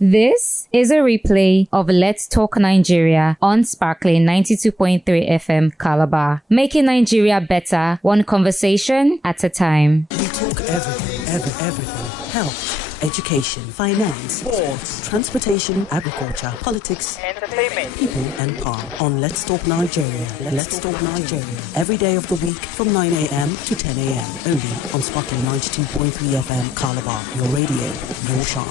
This is a replay of Let's Talk Nigeria on Sparkling 92.3 FM Calabar, making Nigeria better, one conversation at a time. We talk everything. Health, education, finance, sports, transportation, agriculture, politics, entertainment, people and power on Let's Talk Nigeria. Let's Talk Nigeria. Every day of the week from 9 a.m. to 10 a.m. Only on Sparkling 92.3 FM Calabar. Your radio, your shine.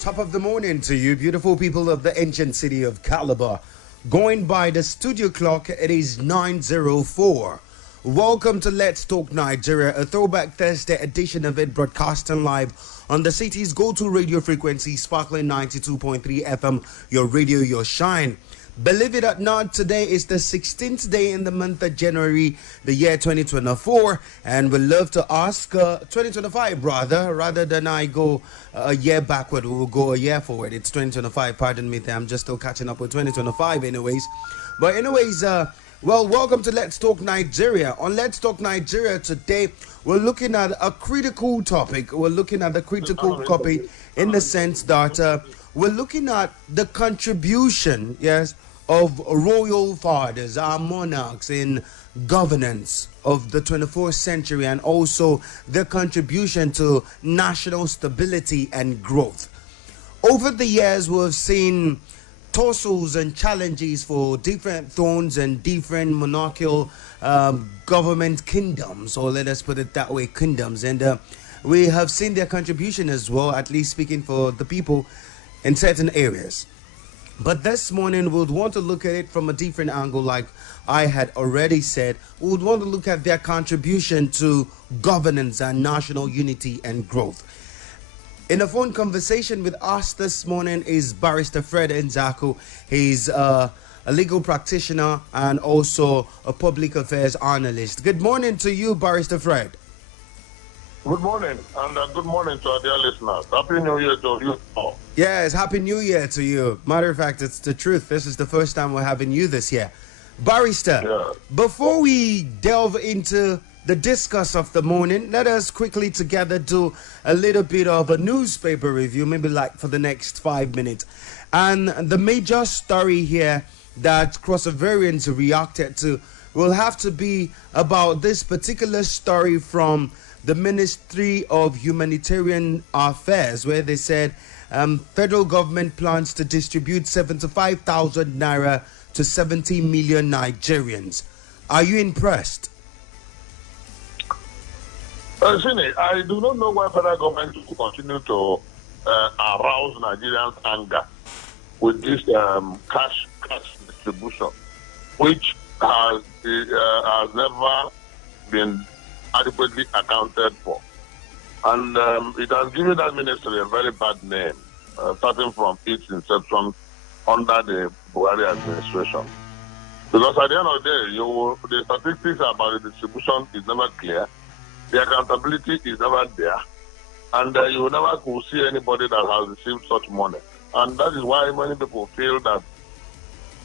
Top of the morning to you, beautiful people of the ancient city of Calabar. Going by the studio clock, it is 9:04. Welcome to Let's Talk Nigeria, a throwback Thursday edition of it, broadcasting live on the city's go-to radio frequency, Sparkling 92.3 FM, your radio, your shine. Believe it or not, today is the 16th day in the month of January, the year 2024, and we'd love to ask 2025, rather than I go a year backward, we will go a year forward. It's 2025, pardon me, I'm just still catching up with 2025 anyways. But anyways, well, welcome to Let's Talk Nigeria. On Let's Talk Nigeria today, we're looking at a critical topic. We're looking at the critical topic in the sense that we're looking at the contribution, yes, of royal fathers, our monarchs in governance of the 21st century, and also their contribution to national stability and growth. Over the years, we've seen tussles and challenges for different thrones and different monarchical government kingdoms, or let us put it that way, kingdoms. And we have seen their contribution as well, at least speaking for the people in certain areas. But this morning, we would want to look at it from a different angle, like I had already said. We would want to look at their contribution to governance and national unity and growth. In a phone conversation with us this morning is Barrister Fred Ezeakor. He's a legal practitioner and also a public affairs analyst. Good morning to you, Barrister Fred. Good morning, and good morning to our dear listeners. Happy New Year to you all. Yes, Happy New Year to you. Matter of fact, it's the truth. This is the first time we're having you this year. Barrister, before we delve into the discuss of the morning, let us quickly together do a little bit of a newspaper review, maybe like for the next 5 minutes. And the major story here that Crossovarians reacted to will have to be about this particular story from the Ministry of Humanitarian Affairs, where they said federal government plans to distribute 75,000 naira to 70 million Nigerians. Are you impressed? Sini, I do not know why federal government will continue to arouse Nigerians' anger with this cash distribution, which has never been adequately accounted for. And it has given that ministry a very bad name, starting from its inception under the Buhari administration. Because at the end of the day, the statistics about the distribution is never clear, the accountability is never there, and you will never could see anybody that has received such money. And that is why many people feel that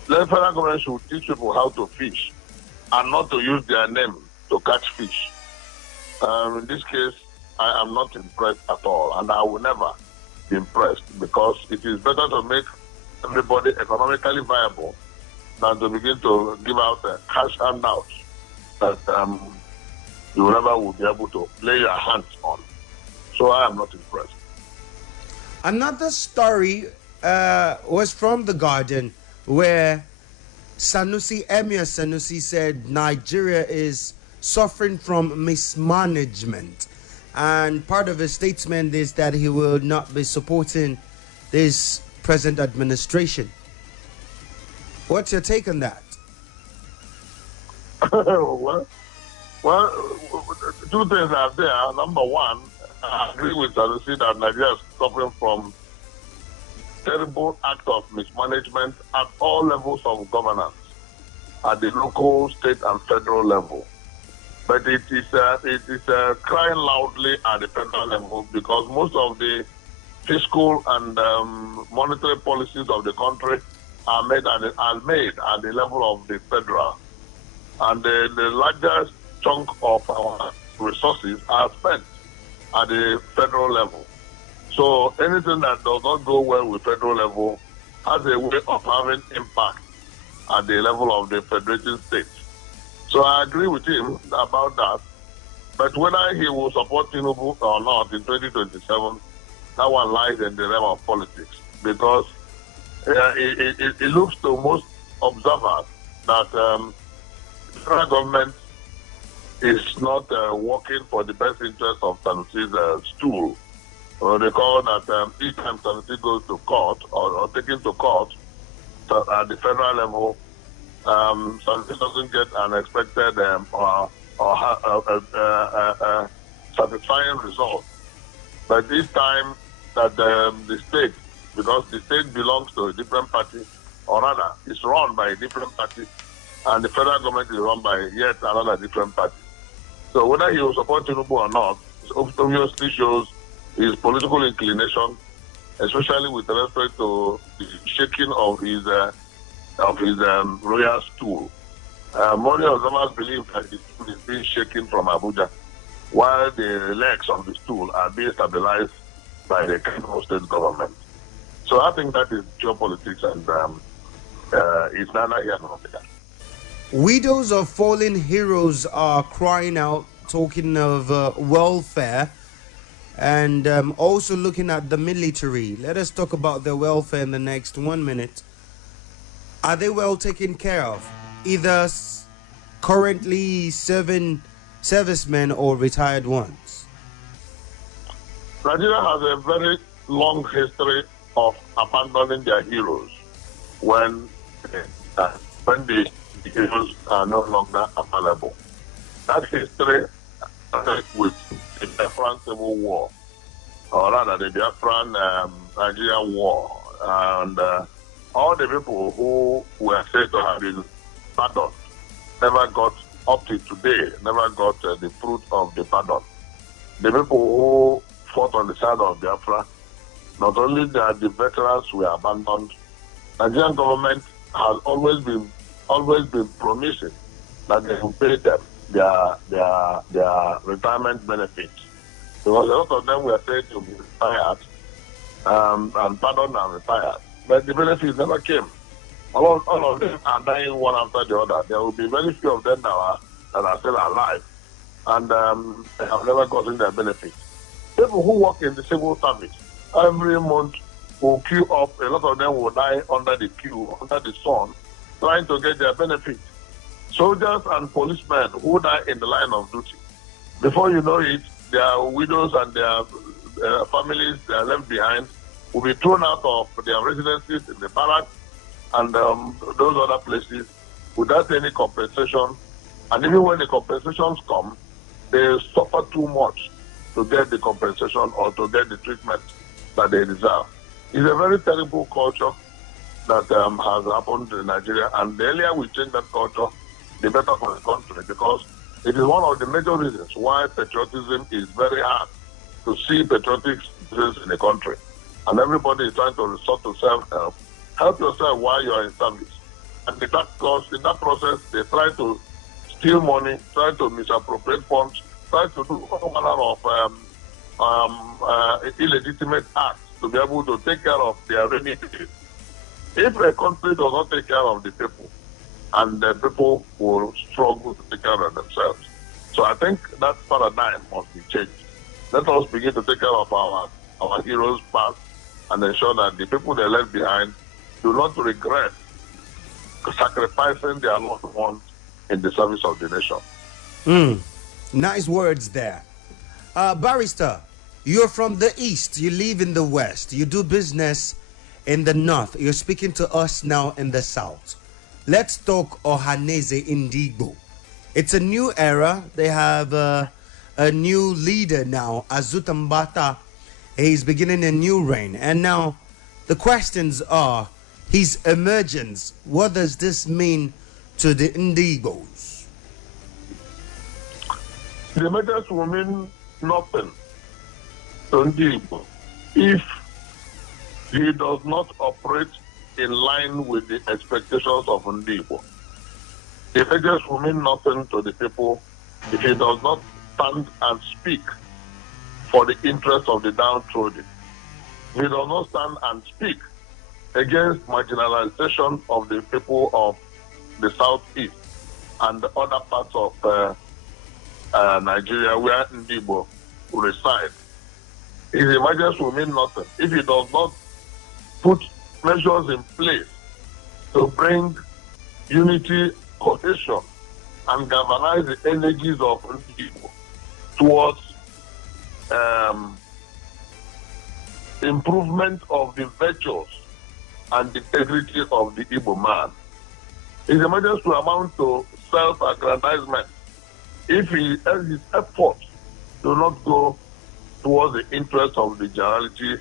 the federal government should teach people how to fish and not to use their name to catch fish. In this case, I am not impressed at all, and I will never be impressed, because it is better to make everybody economically viable than to begin to give out cash handouts that you never will be able to lay your hands on. So I am not impressed. Another story was from The Guardian, where Emir Sanusi said Nigeria is suffering from mismanagement. And part of his statement is that he will not be supporting this present administration. What's your take on that? Well, two things are there. Number one, I agree with Sanusi that Nigeria is suffering from terrible act of mismanagement at all levels of governance, at the local, state, and federal level. But it is crying loudly at the federal level because most of the fiscal and monetary policies of the country are made at the level of the federal. And the largest chunk of our resources are spent at the federal level. So anything that does not go well with federal level has a way of having impact at the level of the federating states. So I agree with him about that. But whether he will support Tinubu or not in 2027, that one lies in the realm of politics. Because it looks to most observers that the federal government is not working for the best interest of Sanusi's stool. They call that each time Sanusi goes to court or taken to court at the federal level, Sanusi doesn't get an expected satisfying result. But this time that the state, because the state belongs to a different party, or rather, is run by a different party, and the federal government is run by yet another different party. So whether he will support Tinubu or not, obviously shows his political inclination, especially with respect to the shaking of his royal stool. Many observers believe that the stool is being shaken from Abuja, while the legs of the stool are being stabilized by the Kano state government. So I think that is geopolitics, and it's neither here nor there. Widows of fallen heroes are crying out, talking of welfare, and also looking at the military. Let us talk about their welfare in the next 1 minute. Are they well taken care of? Either currently serving servicemen or retired ones? Nigeria has a very long history of abandoning their heroes when the heroes are no longer available. That history started with the Biafran Civil War, or rather the Biafran Nigerian War, and all the people who were said to have been pardoned never got, up to today, never got the fruit of the pardon. The people who fought on the side of Biafra, not only that the veterans were abandoned, Nigerian government has always been promising that they will pay them their retirement benefits. Because a lot of them were said to be retired and pardoned and retired. But the benefits never came. All of them are dying one after the other. There will be very few of them now that are still alive, and they have never gotten their benefits. People who work in the civil service, every month will queue up. A lot of them will die under the queue, under the sun, trying to get their benefits. Soldiers and policemen who die in the line of duty. Before you know it, their widows and their families they are left behind will be thrown out of their residences in the barracks and those other places without any compensation. And even when the compensations come, they suffer too much to get the compensation or to get the treatment that they deserve. It's a very terrible culture that has happened in Nigeria, and the earlier we change that culture, the better for the country, because it is one of the major reasons why patriotism is very hard to see patriotic citizens in the country. And everybody is trying to resort to self-help. Help yourself while you are in service. And in that process, they try to steal money, try to misappropriate funds, try to do all manner of illegitimate acts to be able to take care of their rainy days. If a country does not take care of the people, and the people will struggle to take care of themselves. So I think that paradigm must be changed. Let us begin to take care of our heroes past and ensure that the people they left behind do not regret sacrificing their loved ones in the service of the nation. Nice words there. Barrister, you're from the East, you live in the West, you do business in the North. You're speaking to us now in the South. Let's talk Ohanaeze Ndigbo. It's a new era. They have a new leader now, Azuta-Mbata. He's beginning a new reign. And now The questions are his emergence. What does this mean to the Ndigbo'S? The emergence will mean nothing to Ndigbo if he does not operate in line with the expectations of Ndigbo. The emergence will mean nothing to the people if he does not stand and speak for the interests of the downtrodden. If he does not stand and speak against marginalization of the people of the Southeast and the other parts of Nigeria where Ndigbo reside. His emergence will mean nothing if he does not put measures in place to bring unity, cohesion, and galvanize the energies of Ndigbo towards improvement of the virtues and integrity of the Igbo man. His emergence will amount to self-aggrandizement if his efforts do not go towards the interest of the generality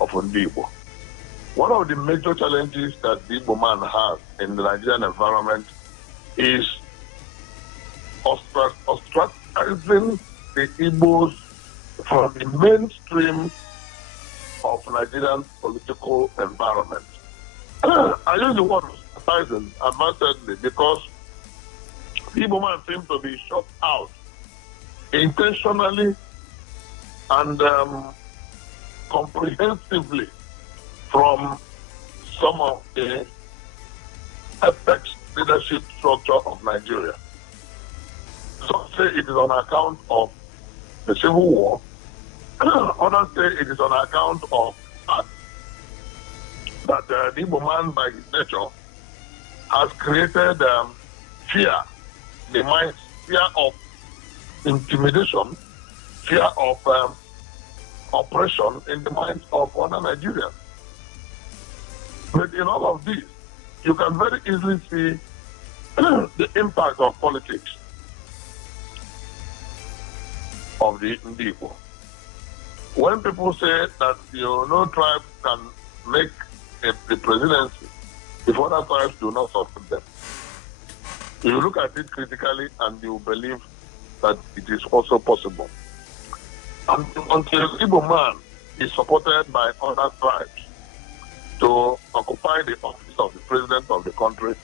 of Ndigbo. One of the major challenges that the Igbo man has in the Nigerian environment is ostracizing the Igbos from the mainstream of Nigerian political environment. I use the word ostracizing advisedly because the Igbo man seems to be shut out intentionally and comprehensively from some of the apex leadership structure of Nigeria. Some say it is on account of the Civil War. Others say it is on account of that the Igbo man, by his nature, has created fear, the mind, fear of intimidation, fear of oppression in the minds of other Nigerians. But in all of this, you can very easily see the impact of politics of the Ndigbo. When people say that no tribe can make the presidency if other tribes do not support them, you look at it critically and you believe that it is also possible. And until Igbo man is supported by other tribes to occupy the office of the president of the country,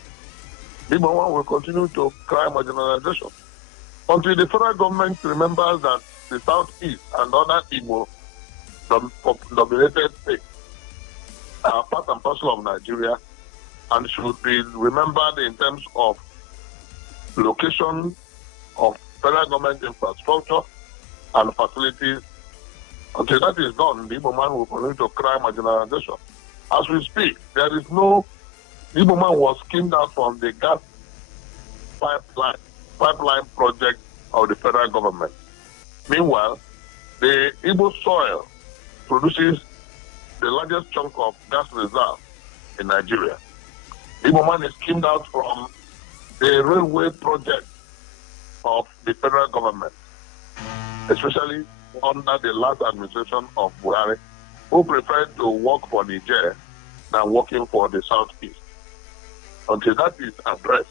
Igbo man will continue to cry marginalization. Until the federal government remembers that the Southeast and other Igbo dominated states are part and parcel of Nigeria and should be remembered in terms of location of federal government infrastructure and facilities. Until that is done, the Igbo man will continue to cry marginalization. As we speak, there is no Igbo man was skimmed out from the gas pipeline project of the federal government. Meanwhile, the Igbo soil produces the largest chunk of gas reserve in Nigeria. Igbo man is skimmed out from the railway project of the federal government, especially under the last administration of Barr, who preferred to work for Niger than working for the Southeast. Until that is addressed,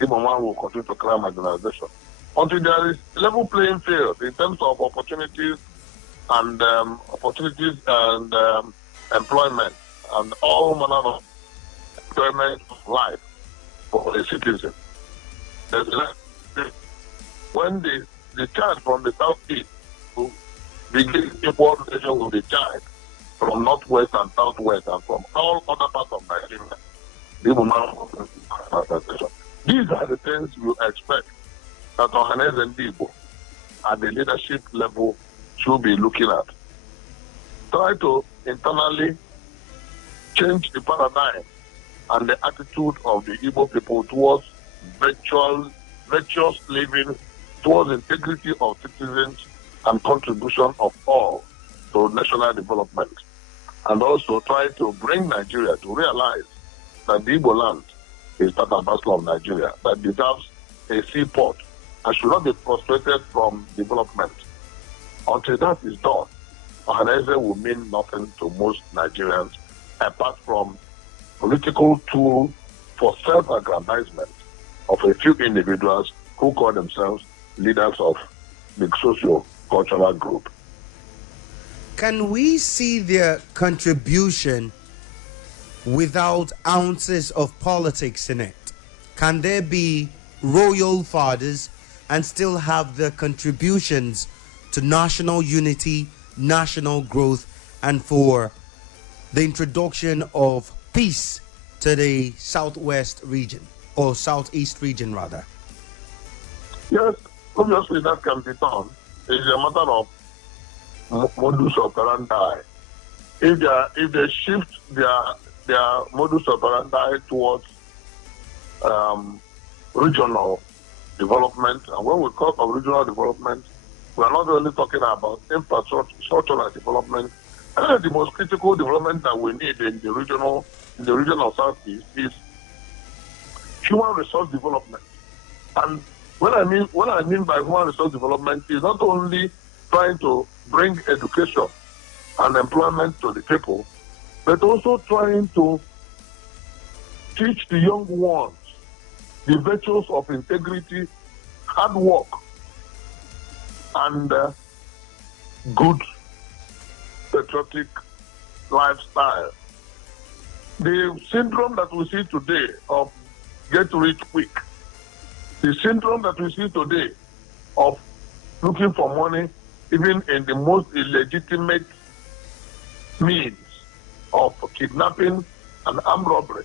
Igbo man will continue to climb marginalization. Until there is level playing field in terms of opportunities and employment and all manner of enjoyment of life for a citizen. When the child from the Southeast will begin equal relation with the child from Northwest and Southwest and from all other parts of Nigeria, these are the things you expect that Ohanaeze Ndigbo at the leadership level should be looking at. Try to internally change the paradigm and the attitude of the Igbo people towards virtuous living, towards integrity of citizens and contribution of all to national development. And also try to bring Nigeria to realize that the Igbo land is part and parcel of Nigeria, that deserves a seaport and should not be frustrated from development. Until that is done, Ohanaeze will mean nothing to most Nigerians apart from political tool for self-aggrandizement of a few individuals who call themselves leaders of the socio-cultural group. Can we see their contribution without ounces of politics in it? Can there be royal fathers and still have their contributions to national unity, national growth, and for the introduction of peace to the southwest region, or southeast region rather? Yes, obviously that can be done. It's a matter of modus operandi. If they shift their modus operandi towards regional development, and when we talk of regional development, we are not only talking about infrastructural development. The most critical development that we need in the region of Southeast is human resource development. And what I mean by human resource development is not only trying to bring education and employment to the people, but also trying to teach the young ones the virtues of integrity, hard work, and good patriotic lifestyle. The syndrome that we see today of get rich quick, the syndrome that we see today of looking for money even in the most illegitimate means of kidnapping and armed robbery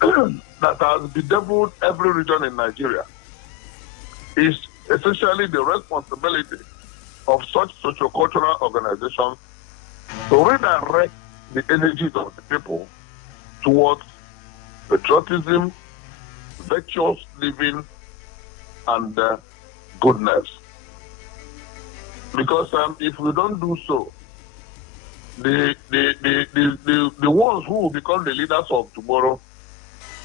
that has bedeviled every region in Nigeria is essentially the responsibility of such sociocultural organizations to redirect the energies of the people towards patriotism, virtuous living, and goodness. Because if we don't do so, the ones who will become the leaders of tomorrow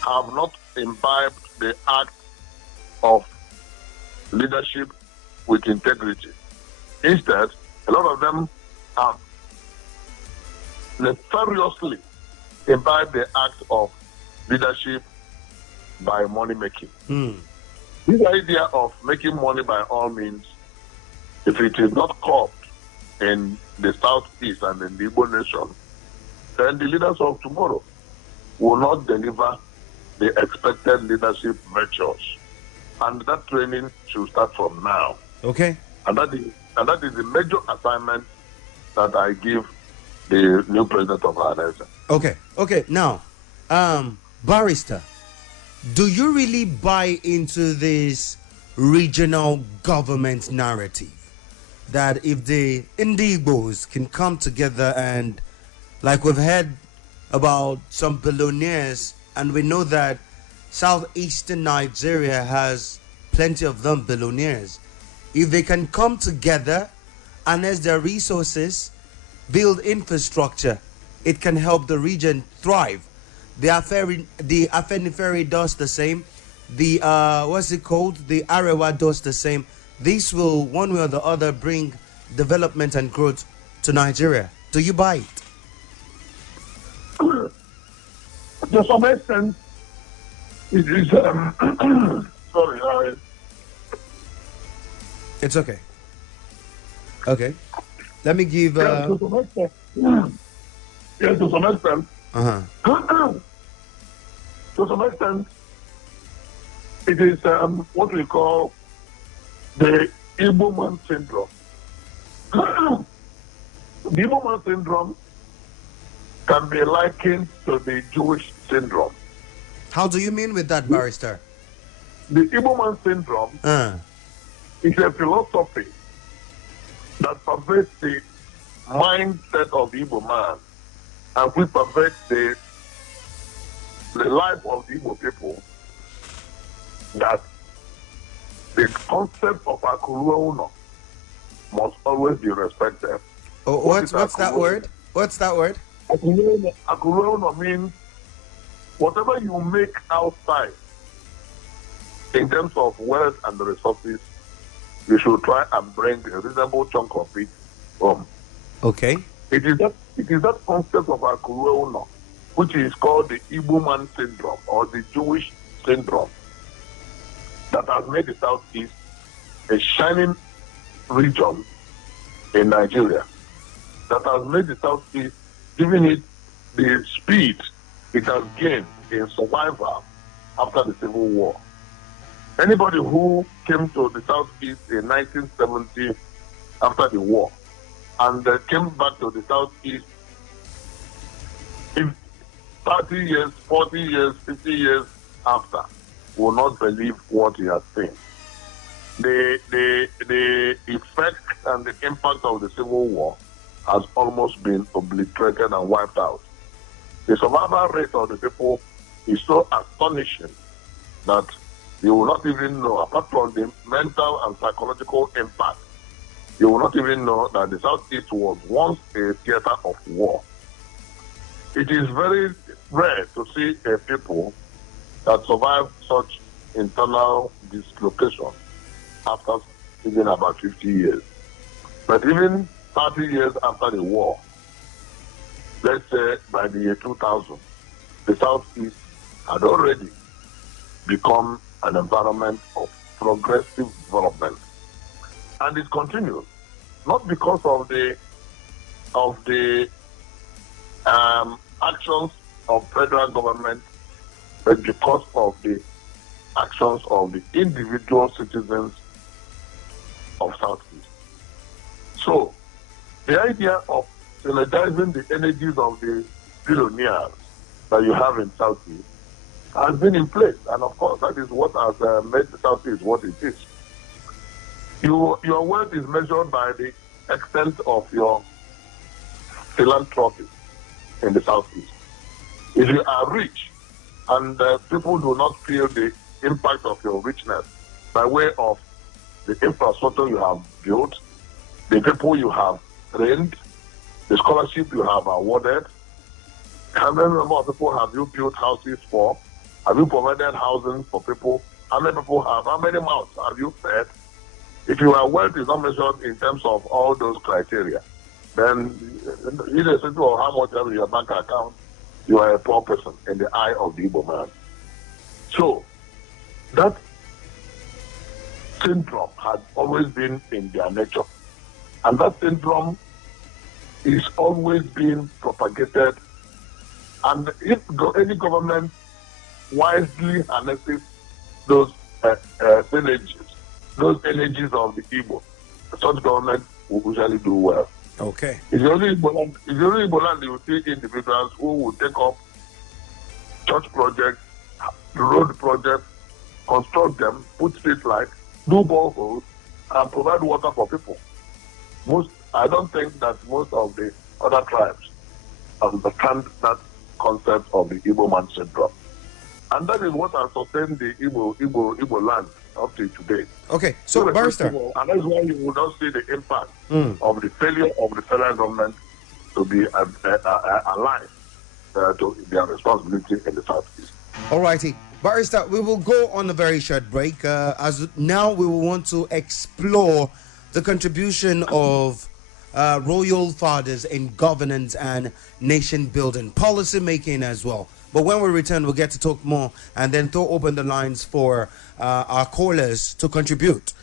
have not imbibed the act of leadership with integrity. Instead, a lot of them have nefariously imbibed the act of leadership by money making. This idea of making money by all means, if it is not curbed in the Southeast and in the Igbo nation, then the leaders of tomorrow will not deliver the expected leadership virtues. And that training should start from now. Okay. And that is the major assignment that I give the new president of Ohanaeze. Okay. Now, Barrister, do you really buy into this regional government narrative that if the Ndigbo'S can come together and, like we've heard about some billionaires, and we know that southeastern Nigeria has plenty of them billionaires, if they can come together and as their resources build infrastructure, it can help the region thrive. The Afenifere does the same. The the Arewa does the same. This will, one way or the other, bring development and growth to Nigeria. Do you buy it? To some extent, it is. Sorry, It's okay. Okay. Let me give. To some extent. Yes, to some extent. To some extent, it is what we call the Igbo man syndrome. The Igbo man syndrome can be likened to the Jewish syndrome. How do you mean with that, Barrister? The Igbo man syndrome is a philosophy that pervades the mindset of the Igbo man, and we pervade the life of the Igbo people, that the concept of Akuruo must always be respected. Oh, what's that word? What's that word? Akuruo means whatever you make outside in terms of wealth and resources, you should try and bring a reasonable chunk of it home. Okay. It is that concept of Akuruo which is called the Igbo man syndrome or the Jewish syndrome, that has made the Southeast a shining region in Nigeria, that has made the Southeast, giving it the speed it has gained in survival after the Civil War. Anybody who came to the Southeast in 1970 after the war and came back to the Southeast in 30 years, 40 years, 50 years after will not believe what he has seen. The effect and the impact of the Civil War has almost been obliterated and wiped out. The survival rate of the people is so astonishing that you will not even know, apart from the mental and psychological impact, you will not even know that the Southeast was once a theater of war. It is very rare to see a people that survive such internal dislocation after even about 50 years. But even 30 years after the war, let's say by the year 2000, the Southeast had already become an environment of progressive development. And it continues, not because of the actions of federal government, but because of the actions of the individual citizens of Southeast. So, the idea of synergizing the energies of the billionaires that you have in Southeast has been in place, and of course that is what has made the Southeast what it is. Your wealth is measured by the extent of your philanthropy in the Southeast. If you are rich and people do not feel the impact of your richness by way of the infrastructure you have built, the people you have trained, the scholarship you have awarded, how many number of people have you built houses for? Have you provided housing for people? How many people how many mouths have you fed? If your wealth is not measured in terms of all those criteria, then irrespective of how much is in your bank account, you are a poor person in the eye of the Igbo man. So, that syndrome had always been in their nature. And that syndrome is always being propagated. And if any government wisely harnesses those energies of the Igbo, such government will usually do well. Okay. It's only Igbo land you see individuals who will take up church projects, road projects, construct them, put street lights, do boreholes, and provide water for people. I don't think that most of the other tribes understand that concept of the Igbo man syndrome. And that is what has sustained the Igbo land up to today. Okay, so Barrister. And that's why you will not see the impact of the failure of the federal government to be aligned to their responsibility in the Southeast. All righty. Barrister, we will go on a very short break. As now we will want to explore the contribution of royal fathers in governance and nation building, policy making as well. But when we return, we'll get to talk more and then throw open the lines for our callers to contribute.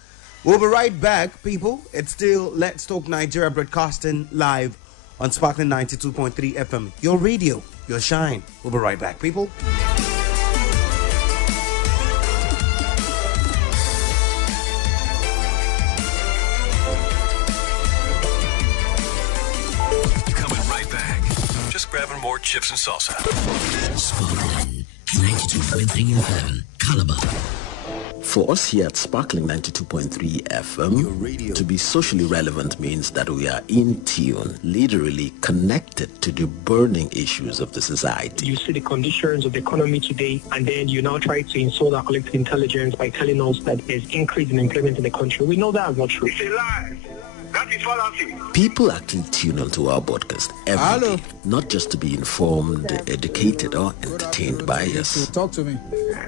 We'll be right back, people. It's still Let's Talk Nigeria, broadcasting live on Sparkling 92.3 FM. Your radio, your shine. We'll be right back, people. Grabbing more chips and salsa. Sparkling 92.3 FM, Calabar. For us here at Sparkling 92.3 FM, to be socially relevant means that we are in tune, literally connected to the burning issues of the society. You see the conditions of the economy today, and then you now try to insult our collective intelligence by telling us that there's increase in employment in the country. We know that is not true. It's a lie. That is fallacy. People actually tune into our podcast every day, not just to be informed, educated, or entertained by us. Talk to me.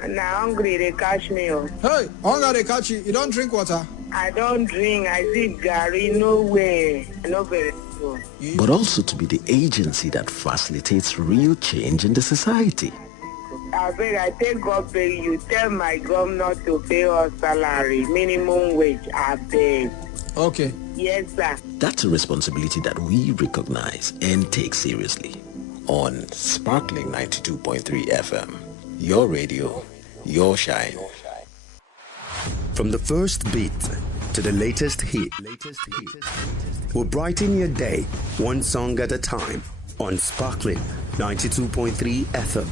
Now hungry, they catch me. Hey, hunger, they catch you. You don't drink water? I don't drink. I see Gary. No way. No very good. but also to be the agency that facilitates real change in the society. I beg, I take God pay you. Tell my governor to pay us salary, minimum wage. I beg. Okay. Yes, sir. That's a responsibility that we recognize and take seriously. On Sparkling 92.3 FM, your radio, your shine. From the first beat to the latest hit, we'll brighten your day one song at a time on Sparkling 92.3 FM.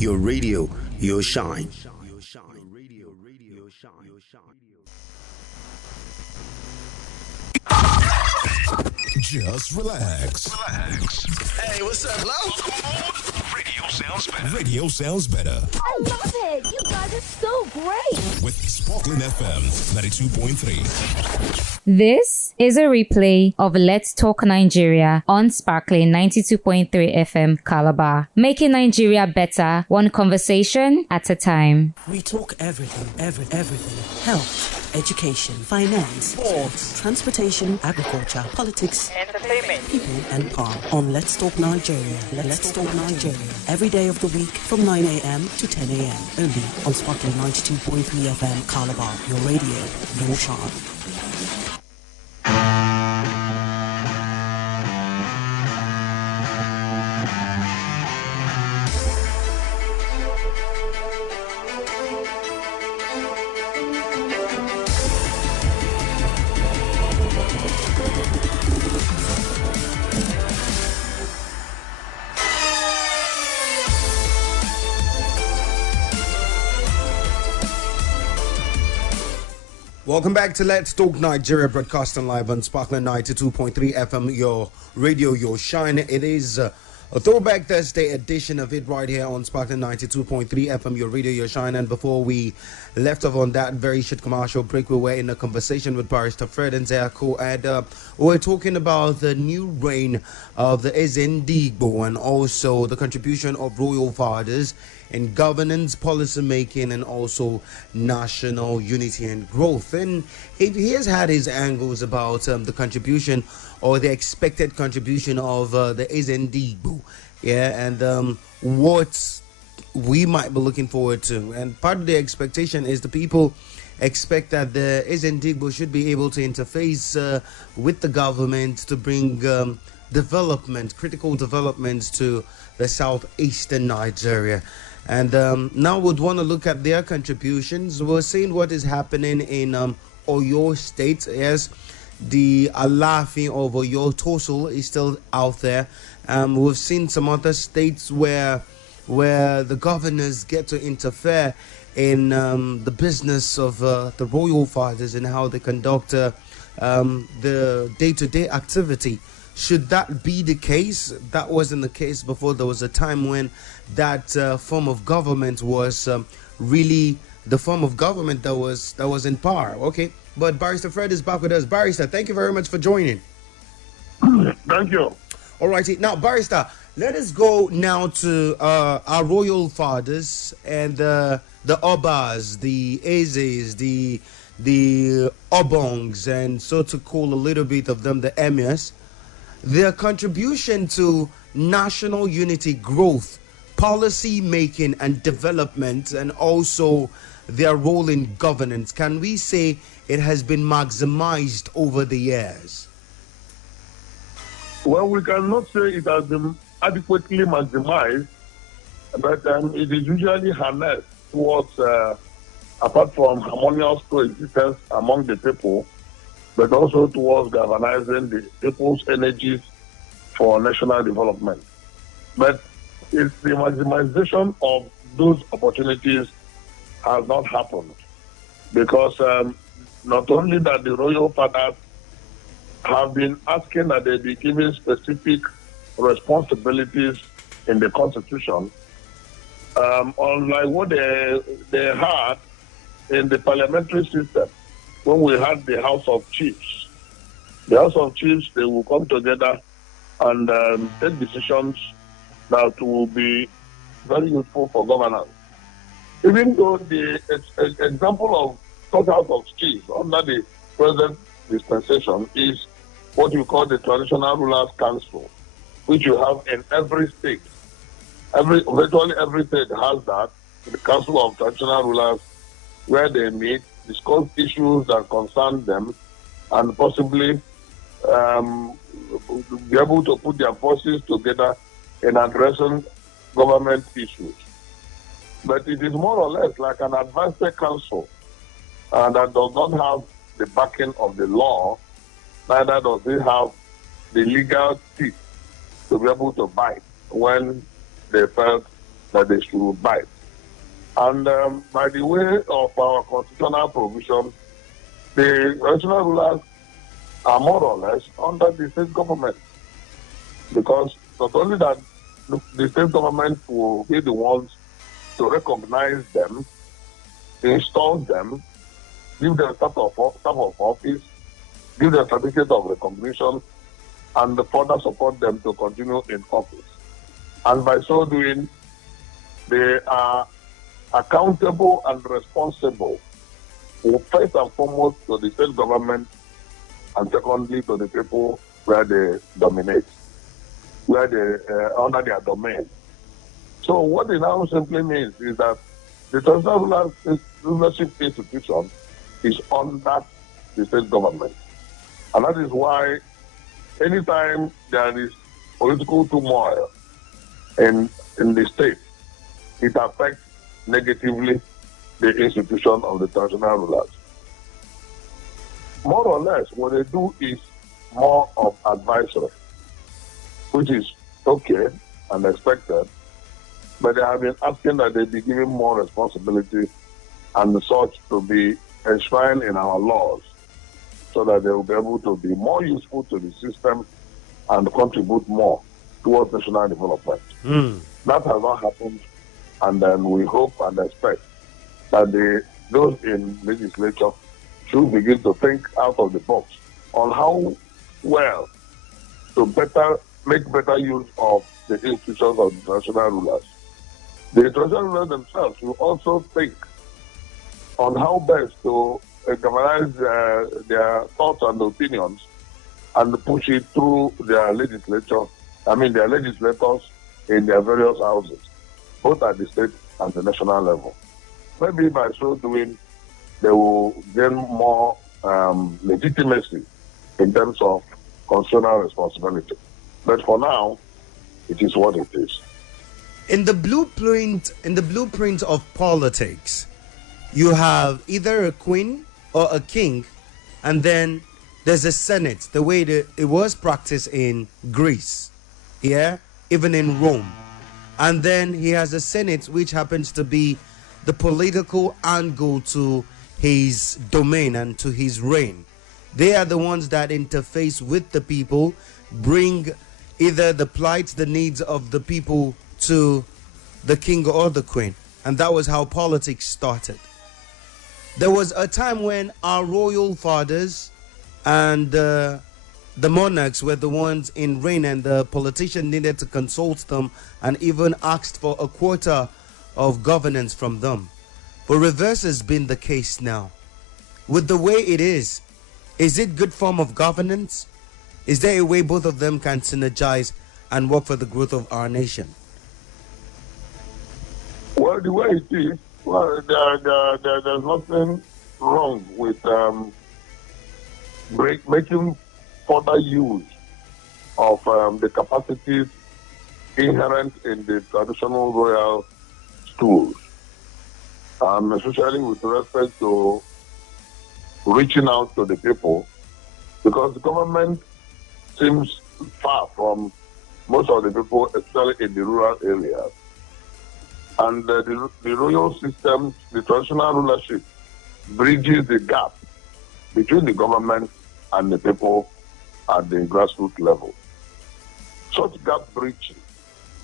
Your radio, your shine. Just relax. Hey, what's up, hello? Radio sounds better. Radio sounds better. I love it. You guys are so great. With Sparkling FM 92.3. This is a replay of Let's Talk Nigeria on Sparkling 92.3 FM Calabar, making Nigeria better, one conversation at a time. We talk everything. Health, education, finance, sports, transportation, agriculture, politics, Entertainment. people and power on Let's Talk Nigeria. Let's Talk Nigeria. Every day of the week from 9 a.m. to 10 a.m. Only on Sparkling 92.3 FM Calabar. Your radio, your shine. Welcome back to Let's Talk Nigeria, broadcasting live on Sparkling 92.3 FM, your radio, your shine. It is a throwback Thursday edition of it right here on Sparkling 92.3 FM, your radio, your shine. And before we left off on that very short commercial break, we were in a conversation with Barrister Fred and Ezeakor, and we're talking about the new reign of the Ohanaeze Ndigbo and also the contribution of royal fathers in governance, policy making, and also national unity and growth. And he has had his angles about the contribution or the expected contribution of the Ohanaeze Ndigbo, and what we might be looking forward to. And part of the expectation is the people expect that the Ohanaeze Ndigbo should be able to interface with the government to bring critical developments to the southeastern Nigeria. And now we'd want to look at their contributions. We're seeing what is happening in Oyo State. Yes, the Alaafin of Oyo Tosul is still out there. We've seen some other states where the governors get to interfere in the business of the royal fathers and how they conduct the day-to-day activity. Should that be the case? That wasn't the case before. There was a time when that form of government was really the form of government that was in power. Okay, but Barrister Fred is back with us. Barrister, thank you very much for joining. Thank you. All righty. Now, Barrister, let us go now to our royal fathers and the Obas, the Ezes, the Obongs, and so to call a little bit of them the Emirs. Their contribution to national unity, growth, policy making and development, and also their role in governance, can we say it has been maximized over the years? Well, we cannot say it has been adequately maximized, but it is usually harnessed towards, apart from harmonious coexistence among the people, but also towards galvanizing the people's energies for national development. But it's the maximization of those opportunities has not happened, because not only that the royal fathers have been asking that they be given specific responsibilities in the constitution, unlike what they had in the parliamentary system. When we had the House of Chiefs, they will come together and take decisions that will be very useful for governance. Even though the example of such House of Chiefs under the present dispensation is what you call the Traditional Rulers Council, which you have in every state. Virtually every state has that, the Council of Traditional Rulers, where they meet, discuss issues that concern them, and possibly be able to put their forces together in addressing government issues. But it is more or less like an advisory council that does not have the backing of the law, neither does it have the legal teeth to be able to bite when they felt that they should bite. And by the way of our constitutional provision, the traditional rulers are more or less under the state government, because not only that the state government will be the ones to recognize them, install them, give them staff of office, give them certificate of recognition, and further support them to continue in office. And by so doing, they are accountable and responsible, first and foremost to the state government, and secondly to the people where they dominate, where they under their domain. So what it now simply means is that the traditional rulership institution is under the state government. And that is why anytime there is political turmoil in the state, it affects negatively the institution of the traditional rulers. More or less, what they do is more of advisory, which is okay and expected, but they have been asking that they be given more responsibility and such to be enshrined in our laws, so that they will be able to be more useful to the system and contribute more towards national development. That has not happened, and then we hope and expect that those in legislature should begin to think out of the box on how well to make better use of the institutions of the traditional rulers. The traditional rulers themselves will also think on how best to galvanize their thoughts and opinions and push it through their legislators in their various houses, both at the state and the national level. Maybe by so doing, they will gain more legitimacy in terms of constitutional responsibility. But for now, it is what it is. In the blueprint of politics, you have either a queen or a king, and then there's a senate, the way it was practiced in Greece, even in Rome. And then he has a senate which happens to be the political angle to his domain and to his reign. They are the ones that interface with the people, bring either the plight, the needs of the people to the king or the queen. And that was how politics started. There was a time when our royal fathers and the monarchs were the ones in reign, and the politician needed to consult them and even asked for a quota of governance from them. But reverse has been the case now. With the way it is it good form of governance? Is there a way both of them can synergize and work for the growth of our nation? Well, the way it is, there's nothing wrong with making further use of the capacities inherent in the traditional royal schools, especially with respect to reaching out to the people, because the government seems far from most of the people, especially in the rural areas. And the royal system, the traditional rulership, bridges the gap between the government and the people at the grassroots level. Such gap bridging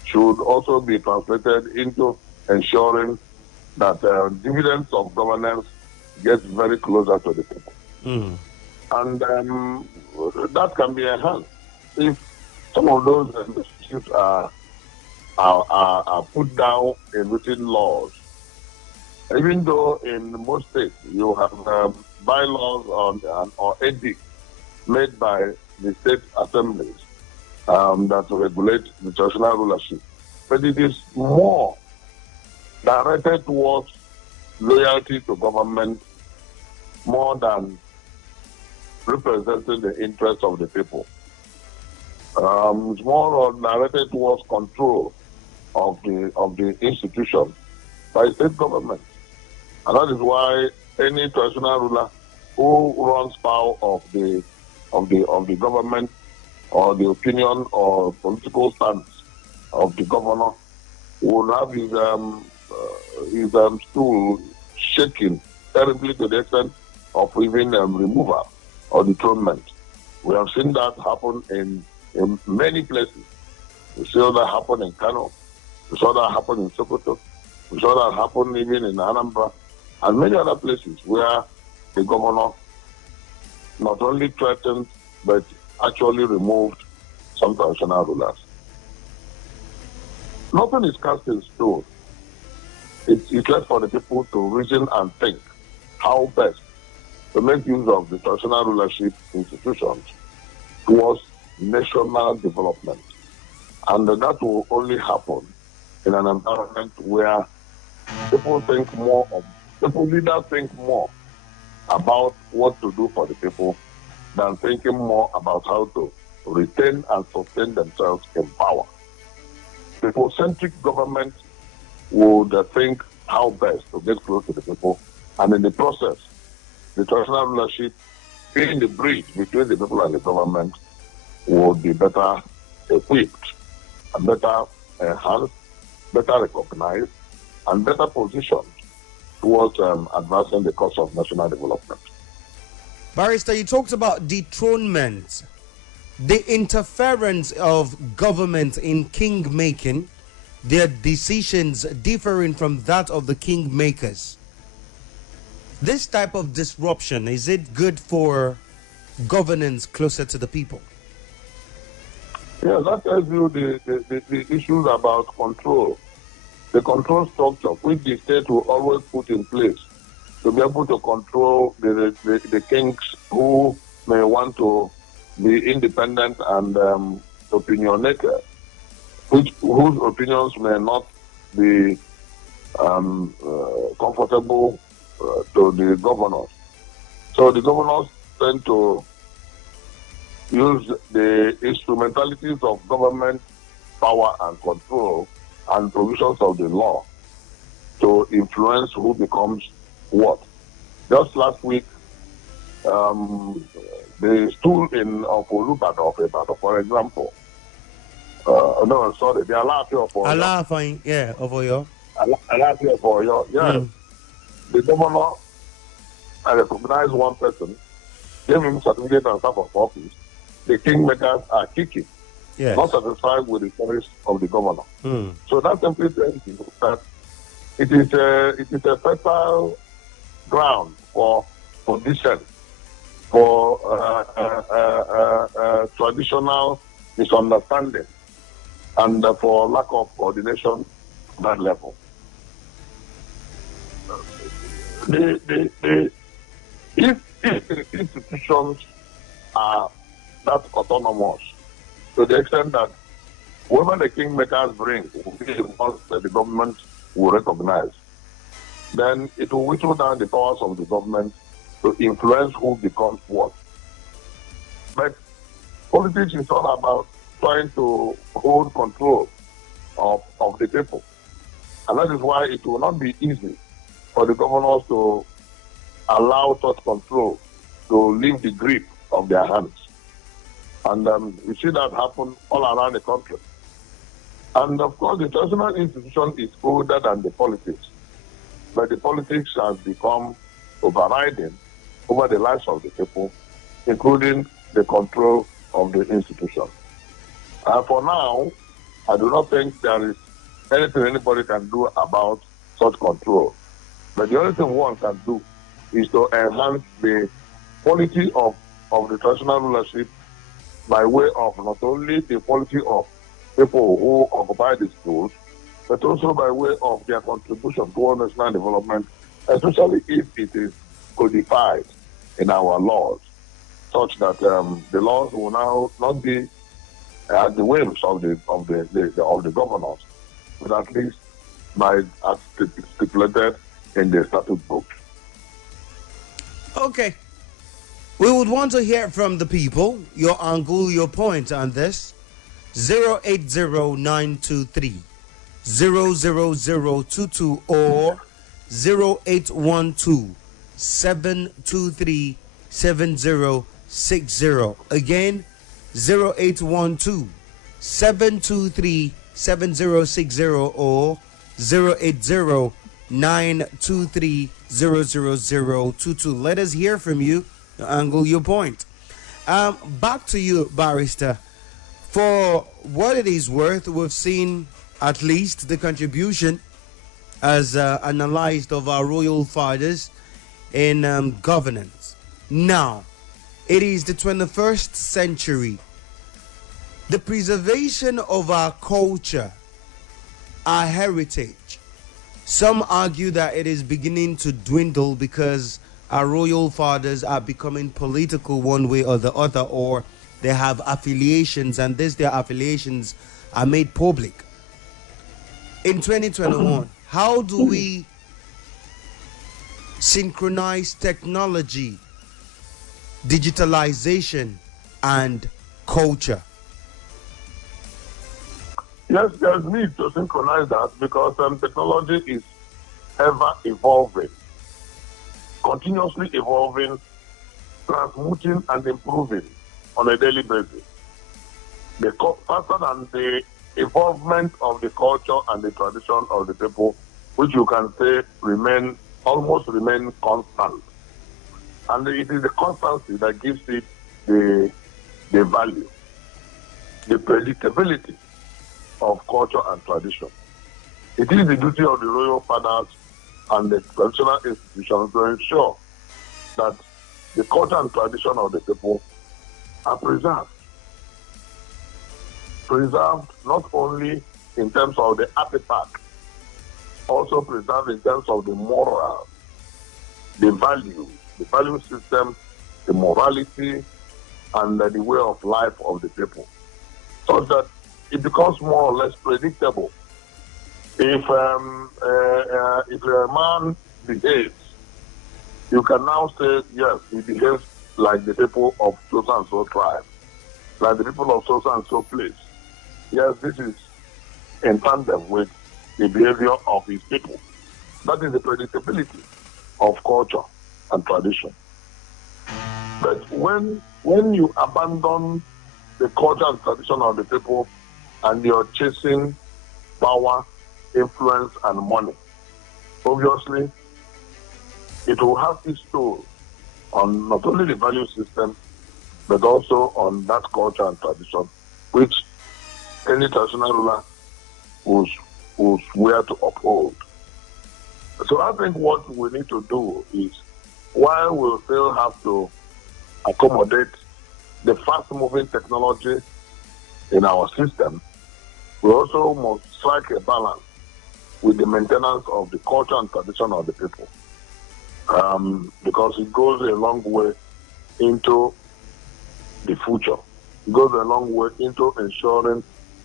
should also be translated into ensuring that dividends of governance get very closer to the people. And that can be enhanced if some of those issues are put down in written laws. Even though in most states you have bylaws or edicts made by the state assemblies that regulate the traditional rulership. But it is more directed towards loyalty to government more than representing the interests of the people. It's more directed towards control of the institution by state government. And that is why any traditional ruler who runs foul of the government or the opinion or political stance of the governor will have his stool shaking terribly to the extent of even removal or dethronement. We have seen that happen in many places. We saw that happen in Kano. We saw that happen in Sokoto. We saw that happen even in Anambra and many other places where the governor not only threatened but actually removed some traditional rulers. Nothing is cast in stone. It's left for the people to reason and think how best to make use of the traditional rulership institutions towards national development. And that will only happen in an environment where people leaders think more about what to do for the people than thinking more about how to retain and sustain themselves in power. People-centric government would think how best to get close to the people, and in the process, the traditional rulership, being the bridge between the people and the government, would be better equipped, and better enhanced, better recognized, and better positioned towards advancing the cause of national development. Barrister, you talked about dethronement, the interference of government in king-making, their decisions differing from that of the king-makers. This type of disruption, is it good for governance closer to the people? Yeah, that tells you the issues about control. The control structure, which the state will always put in place to be able to control the kings who may want to be independent and opinionated, whose opinions may not be comfortable to the governors. So the governors tend to use the instrumentalities of government power and control and provisions of the law to influence who becomes what. Just last week, the stool of Ibadan, for example, the Alaafin of Oyo. Alaafin, yeah, of Oyo. Alaafin of Oyo, yes. The governor, I recognize one person, gave him certificate and staff of office. The kingmakers are kicking, not satisfied with the choice of the governor. So that simply tells you that it is a fertile ground for dissent, for traditional misunderstanding, and for lack of coordination at that level. If the institutions are that autonomous to the extent that whoever the kingmakers bring will be the ones that the government will recognize, then it will whittle down the powers of the government to influence who becomes what. But politics is all about trying to hold control of the people. And that is why it will not be easy for the governors to allow such control to leave the grip of their hands. And we see that happen all around the country. And of course, the traditional institution is older than the politics. But the politics has become overriding over the lives of the people, including the control of the institution. For now, I do not think there is anything anybody can do about such control. But the only thing one can do is to enhance the quality of the traditional rulership by way of not only the quality of people who occupy the schools, but also by way of their contribution toward national development, especially if it is codified in our laws. such that the laws will now not be at the whims of the governors, but at least as stipulated in the statute book. Okay. We would want to hear from the people, your angle, your point on this. 080-923 00022 or 0812 723 7060. Again, 0812 723 7060 or 080 923 00022. Let us hear from you, your angle, your point. Back to you, Barrister. For what it is worth, we've seen at least the contribution as analyzed of our royal fathers in governance. Now, it is the 21st century. The preservation of our culture, our heritage. Some argue that it is beginning to dwindle because our royal fathers are becoming political one way or the other, or they have affiliations, and their affiliations are made public. In 2021, how do we synchronize technology, digitalization, and culture? Yes, there's need to synchronize that because technology is ever evolving, continuously evolving, transmuting and improving on a daily basis. Faster than the evolvement of the culture and the tradition of the people, which you can say almost remain constant. And it is the constancy that gives it the value, the predictability of culture and tradition. It is the duty of the royal fathers and the traditional institutions to ensure that the culture and tradition of the people are preserved. Preserved not only in terms of the artifact, also preserved in terms of the moral, the value system, the morality, and the way of life of the people, so that it becomes more or less predictable. If a man behaves, you can now say, yes, he behaves like the people of so and so tribe, like the people of so and so place. Yes, this is in tandem with the behavior of his people. That is the predictability of culture and tradition. But when you abandon the culture and tradition of the people and you're chasing power, influence, and money, obviously, it will have its toll on not only the value system, but also on that culture and tradition, which any traditional ruler was swear to uphold. So I think what we need to do is, while we still have to accommodate the fast-moving technology in our system, we also must strike a balance with the maintenance of the culture and tradition of the people. Because it goes a long way into the future. It goes a long way into ensuring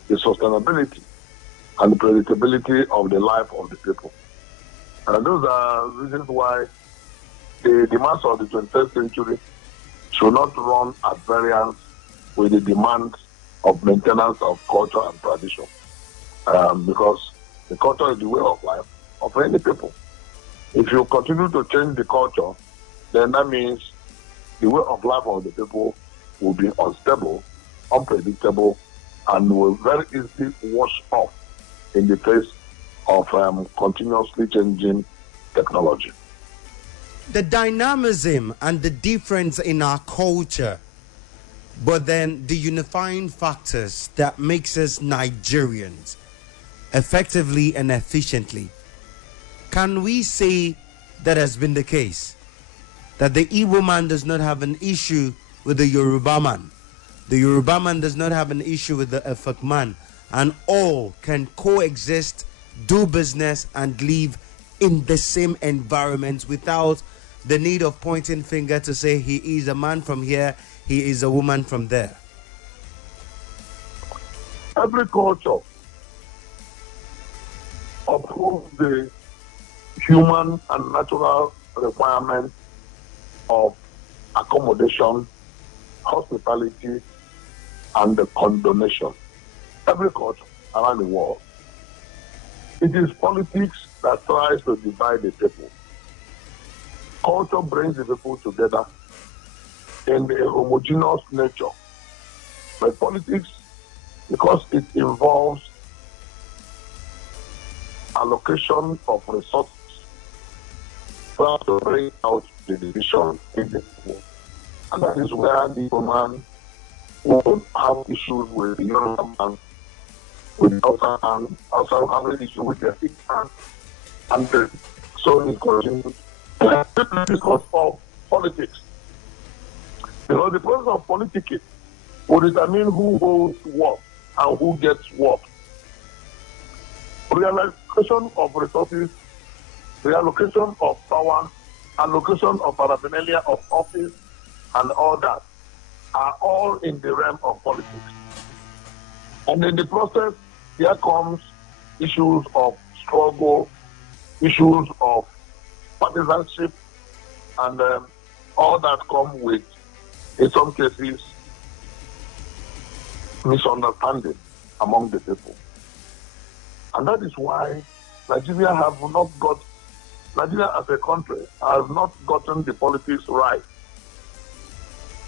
the sustainability and the predictability of the life of the people. And those are reasons why the demands of the 21st century should not run at variance with the demands of maintenance of culture and tradition. Because the culture is the way of life of any people. If you continue to change the culture, then that means the way of life of the people will be unstable, unpredictable, and will very easily wash off in the face of continuously changing technology. The dynamism and the difference in our culture, but then the unifying factors that makes us Nigerians effectively and efficiently. Can we say that has been the case? That the Igbo man does not have an issue with the Yoruba man. The Yoruba man does not have an issue with the Efik man. And all can coexist, do business, and live in the same environment without the need of pointing finger to say he is a man from here, he is a woman from there? Every culture upholds the human and natural requirements of accommodation, hospitality, and the condonation. Every culture around the world. It is politics that tries to divide the people. Culture brings the people together in a homogeneous nature. But politics, because it involves allocation of resources, tries to bring out the division in the people. And that is where the woman will have issues with the Yoruba man, with the Hausa man, also having issues with the Sikh man, and so it continues. Because of politics. Because the process of politicking will determine who holds what and who gets what. Reallocation of resources, reallocation of power, allocation of paraphernalia of office, and all that are all in the realm of politics. And in the process, there comes issues of struggle, issues of partisanship, and all that come with, in some cases, misunderstanding among the people. And that is why Nigeria as a country has not gotten the politics right.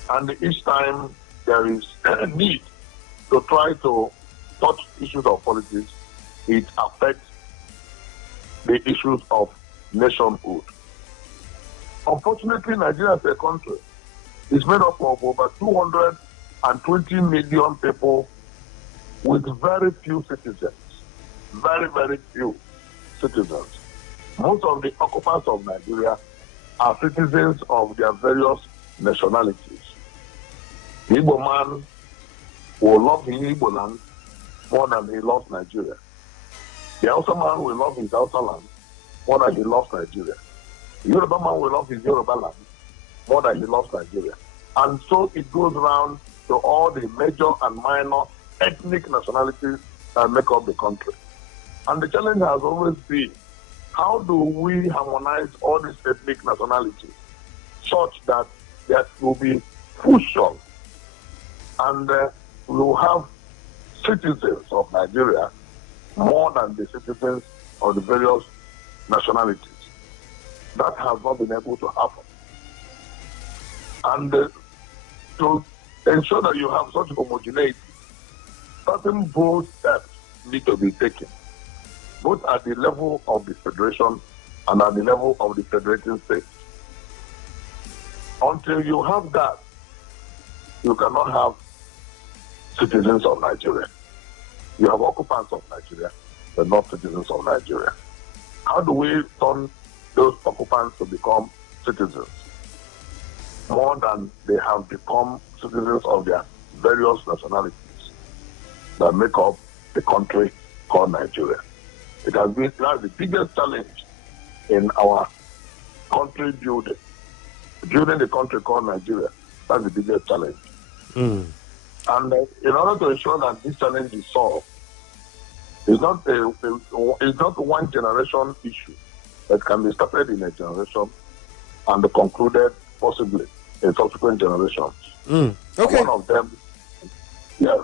And each time there is a need to try to touch issues of politics, it affects the issues of nationhood. Unfortunately, Nigeria as a country is made up of over 220 million people with very few citizens. Very, very few citizens. Most of the occupants of Nigeria are citizens of their various nationalities. The Igbo man will love his Igbo land more than he loves Nigeria. The Hausa man will love his Hausa land more than he loves Nigeria. The Yoruba man will love his Yoruba land more than he loves Nigeria. And so it goes around to all the major and minor ethnic nationalities that make up the country. And the challenge has always been, how do we harmonize all these ethnic nationalities such that there will be fusion and we will have citizens of Nigeria more than the citizens of the various nationalities. That has not been able to happen. And to ensure that you have such homogeneity, certain bold steps need to be taken, both at the level of the federation and at the level of the federating states. Until you have that, you cannot have citizens of Nigeria. You have occupants of Nigeria, but not citizens of Nigeria. How do we turn those occupants to become citizens more than they have become citizens of their various nationalities that make up the country called Nigeria? It has been the biggest challenge in our country building. Building the country called Nigeria, that's the biggest challenge. And in order to ensure that this challenge is solved, it's not a one generation issue that can be started in a generation and concluded possibly in subsequent generations. Okay. One of them, yes.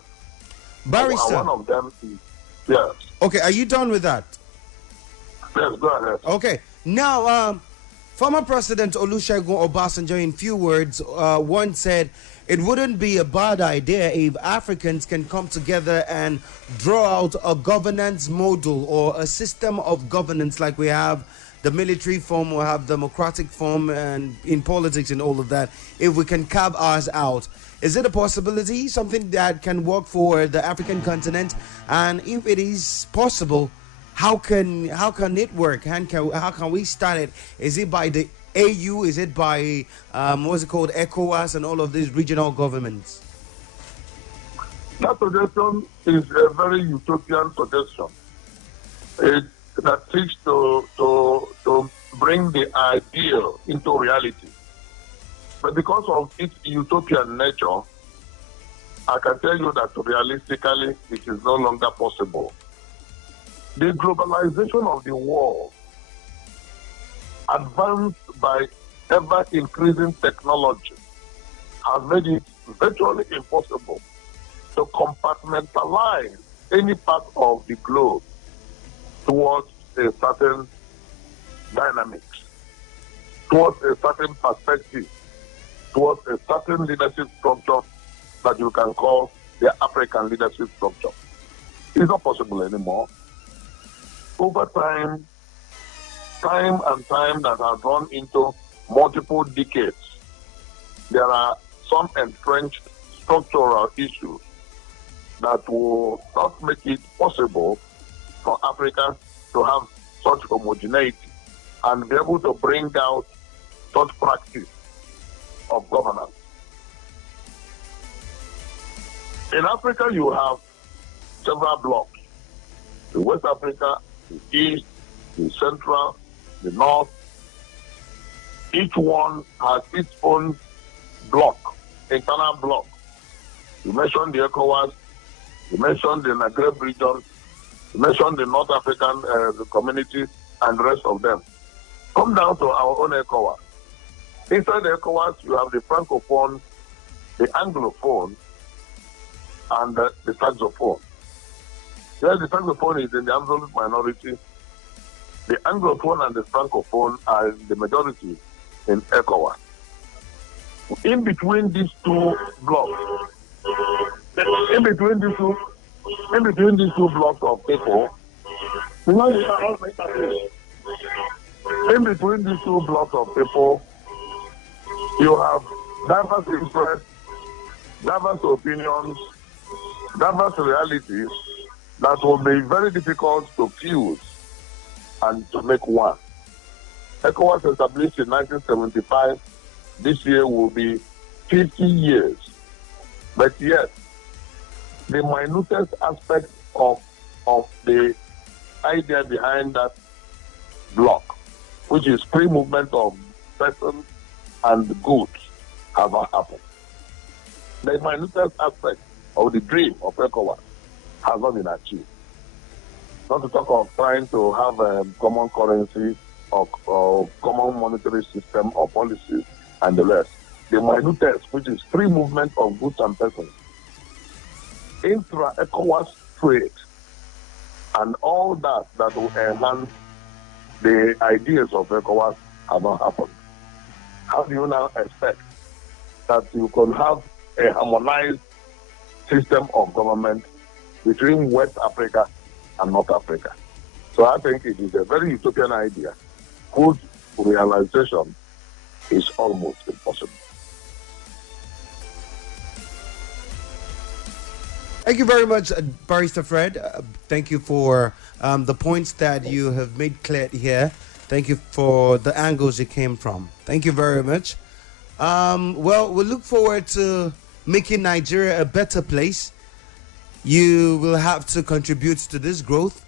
Barrister. One of them is, yes. Okay, are you done with that? Yes, go ahead. Okay. Now, former President Olusegun Obasanjo, in few words, once said it wouldn't be a bad idea if Africans can come together and draw out a governance model or a system of governance like we have the military form, we have democratic form, and in politics and all of that. If we can carve ours out, is it a possibility, something that can work for the African continent? And if it is possible, how can it work? How can we start it? Is it by the AU? Is it by what's it called, ECOWAS and all of these regional governments? That suggestion is a very utopian suggestion. That seeks to bring the ideal into reality. But because of its utopian nature, I can tell you that realistically it is no longer possible. The globalization of the world, advanced by ever-increasing technology, has made it virtually impossible to compartmentalize any part of the globe towards a certain dynamics, towards a certain perspective, towards a certain leadership structure that you can call the African leadership structure. It's not possible anymore. Over time and time that has run into multiple decades, there are some entrenched structural issues that will not make it possible for Africa to have such homogeneity and be able to bring out such practice of governance. In Africa, you have several blocks. The West Africa, the East, the Central, the North. Each one has its own block, internal block. You mentioned the ECOWAS, you mentioned the Maghreb region, you mentioned the North African community and the rest of them. Come down to our own ECOWAS. Inside the ECOWAS, you have the Francophone, the Anglophone, and the Saxophone. Yes, the Saxophone is in the absolute minority. The Anglophone and the Francophone are the majority in ECOWAS. In between these two blocks, in between these two blocks of people, in between these two blocks of people, you have diverse interests, diverse opinions, diverse realities that will be very difficult to fuse and to make one. ECOWAS established in 1975. This year will be 50 years. But yet, the minutest aspect of the idea behind that block, which is free movement of persons and goods, have not happened. The minutest aspect of the dream of ECOWAS has not been achieved. Not to talk of trying to have a common currency or common monetary system or policies and the rest. The minutest, which is free movement of goods and persons, intra-ECOWAS trade, and all that will enhance the ideas of ECOWAS have not happened. How do you now expect that you can have a harmonized system of government between West Africa and North Africa? So I think it is a very utopian idea whose realization is almost impossible. Thank you very much, Barrister Fred. Thank you for the points that you have made clear here. Thank you for the angles it came from. Thank you very much. Well, we look forward to making Nigeria a better place. You will have to contribute to this growth.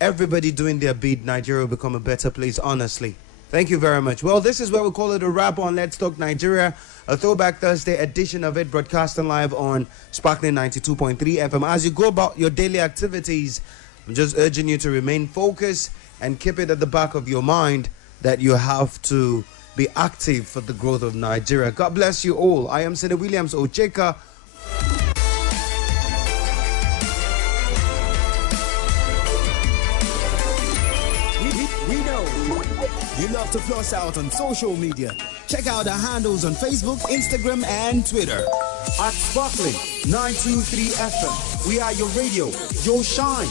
Everybody doing their bit, Nigeria will become a better place, honestly. Thank you very much. Well, this is where we call it a wrap on Let's Talk Nigeria, a Throwback Thursday edition of it, broadcasting live on Sparkling 92.3 FM. As you go about your daily activities, I'm just urging you to remain focused and keep it at the back of your mind that you have to be active for the growth of Nigeria. God bless you all. I am Senator Williams Ocheka. You love to floss out on social media. Check out our handles on Facebook, Instagram, and Twitter. At Sparkling 923 FM. We are your radio, your shine.